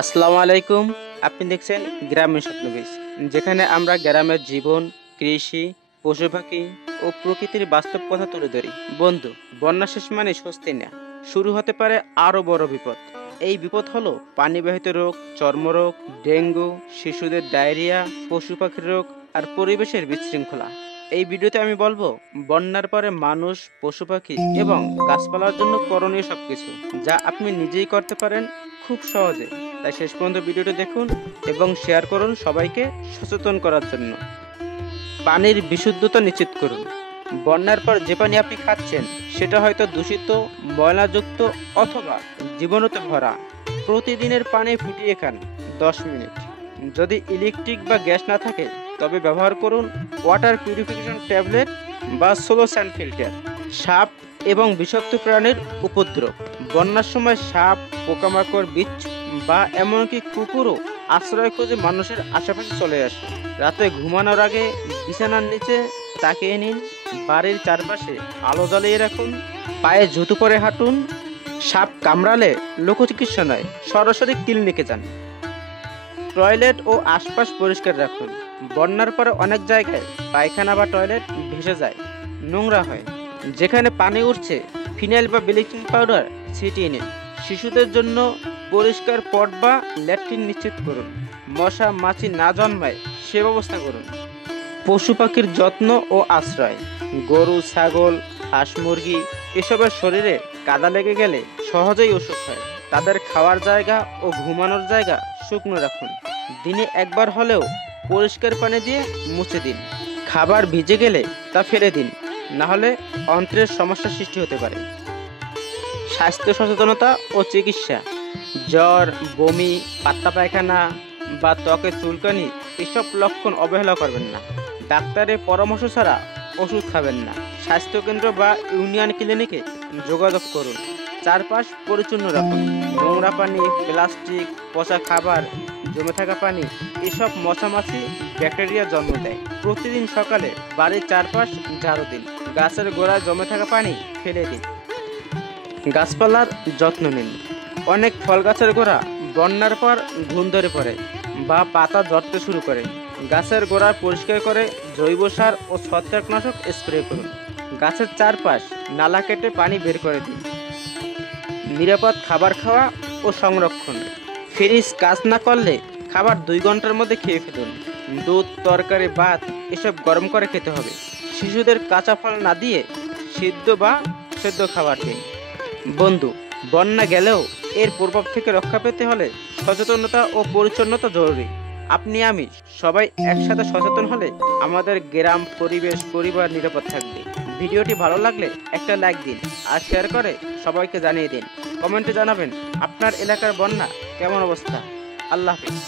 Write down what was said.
আসসালামু আলাইকুম। আপনি দেখছেন গ্রামীণ স্বপ্ন বীজ, যেখানে আমরা গ্রামের জীবন, কৃষি, পশু পাখি ও প্রকৃতির বাস্তব কথা তুলে ধরি। বন্ধু, বন্যা শেষ মানে স্বস্তি না, শুরু হতে পারে আরো বড় বিপদ। এই বিপদ হলো পানিবাহিত রোগ, চর্মরোগ, ডেঙ্গু, শিশুদের ডায়রিয়া, পশু পাখির রোগ আর পরিবেশের বিশৃঙ্খলা। এই ভিডিওতে আমি বলবো বন্যার পরে মানুষ, পশু পাখি এবং গাছপালার জন্য করণীয় সবকিছু, যা আপনি নিজেই করতে পারেন খুব সহজে। তাই শেষ পর্যন্ত ভিডিওটি দেখুন এবং শেয়ার করুন সবাইকে সচেতন করার জন্য। পানির বিশুদ্ধতা নিশ্চিত করুন। বন্যার পর যে পানি আপনি খাচ্ছেন সেটা হয়তো দূষিত, ময়লাযুক্ত অথবা জীবাণুতে ভরা। প্রতিদিনের পানি ফুটিয়ে খান 10 মিনিট। যদি ইলেকট্রিক বা গ্যাস না থাকে তবে ব্যবহার করুন ওয়াটার পিউরিফিকেশন ট্যাবলেট বা সোলো স্যান্ড ফিল্টার। সাপ এবং বিষাক্ত প্রাণীর উপদ্রব। বন্যার সময় সাপ, পোকামাকড়, বিচ্ছু বা এমনকি কুকুরও আশ্রয় খুঁজে মানুষের আশেপাশে চলে আসে। রাতে ঘুমানোর আগে বিছানার নিচে তাকিয়ে নিন। বাড়ির চারপাশে আলো জ্বালিয়ে রাখুন। পায়ে জুতো পরে হাঁটুন। সাপ কামড়ালে লোকচিকিৎসা নয়, সরাসরি ক্লিনিকে যান। টয়লেট ও আশপাশ পরিষ্কার রাখুন। বন্যার পরে অনেক জায়গায় পায়খানা বা টয়লেট ভেসে যায়, নোংরা হয়। যেখানে পানি উঠছে ফিনাইল বা ব্লিচিং পাউডার ছিটিয়ে নিন। শিশুদের জন্য পরিষ্কার পট বা ল্যাট্রিন নিশ্চিত করুন। মশা মাছি না জন্মায় সে ব্যবস্থা করুন। পশু পাখির যত্ন ও আশ্রয়। গরু, ছাগল, হাঁস, মুরগি এসবের শরীরে কাদা লেগে গেলে সহজেই অসুখ হয়। তাদের খাওয়ার জায়গা ও ঘুমানোর জায়গা শুকনো রাখুন। দিনে একবার হলেও পরিষ্কার পানি দিয়ে মুছে দিন। খাবার ভিজে গেলে তা ফেলে দিন, না হলে অন্ত্রের সমস্যা সৃষ্টি হতে পারে। স্বাস্থ্য সচেতনতা ও চিকিৎসা। জ্বর, বমি, পাতলা পায়খানা বা ত্বকে চুলকানি এসব লক্ষণ অবহেলা করবেন না। ডাক্তারের পরামর্শ ছাড়া ওষুধ খাবেন না। স্বাস্থ্যকেন্দ্র বা ইউনিয়ন ক্লিনিকে যোগাযোগ করুন। চারপাশ পরিচ্ছন্ন রাখুন। নোংরা পানি, প্লাস্টিক, পচা খাবার, জমে থাকা পানি এসব মশামাছি ব্যাকটেরিয়া জন্ম দেয়। প্রতিদিন সকালে বাড়ির চারপাশ ঝাড়ু দিন। গাছের গোড়ায় জমে থাকা পানি ফেলে দিন। গাছপালার যত্ন নিন। অনেক ফল গাছের গোড়া বন্যার পর ঘুণ ধরে পড়ে বা পাতা ঝরতে শুরু করে। গাছের গোড়া পরিষ্কার করে জৈব সার ও ছত্রাকনাশক স্প্রে করুন। গাছের চারপাশ নালা কেটে পানি বের করে দিন। নিরাপদ খাবার খাওয়া ও সংরক্ষণ। ফ্রিজ কাজ না করলে খাবার 2 ঘন্টার মধ্যে খেয়ে ফেলুন। দুধ, তরকারি, ভাত এসব গরম করে খেতে হবে। শিশুদের কাঁচা ফল না দিয়ে সিদ্ধ বা সেদ্ধ খাবার দিন। বন্ধু, বন্যা গেলেও এর প্রভাব থেকে রক্ষা পেতে হলে সচেতনতা ও পরিচ্ছন্নতা জরুরি। আপনি, আমি সবাই একসাথে সচেতন হলে আমাদের গ্রাম, পরিবেশ, পরিবার নিরাপদ থাকবে। ভিডিওটি ভালো লাগলে একটা লাইক দিন আর শেয়ার করে সবাইকে জানিয়ে দিন। কমেন্টে জানাবেন আপনার এলাকার বন্যা কেমন অবস্থা। আল্লাহ হাফেজ।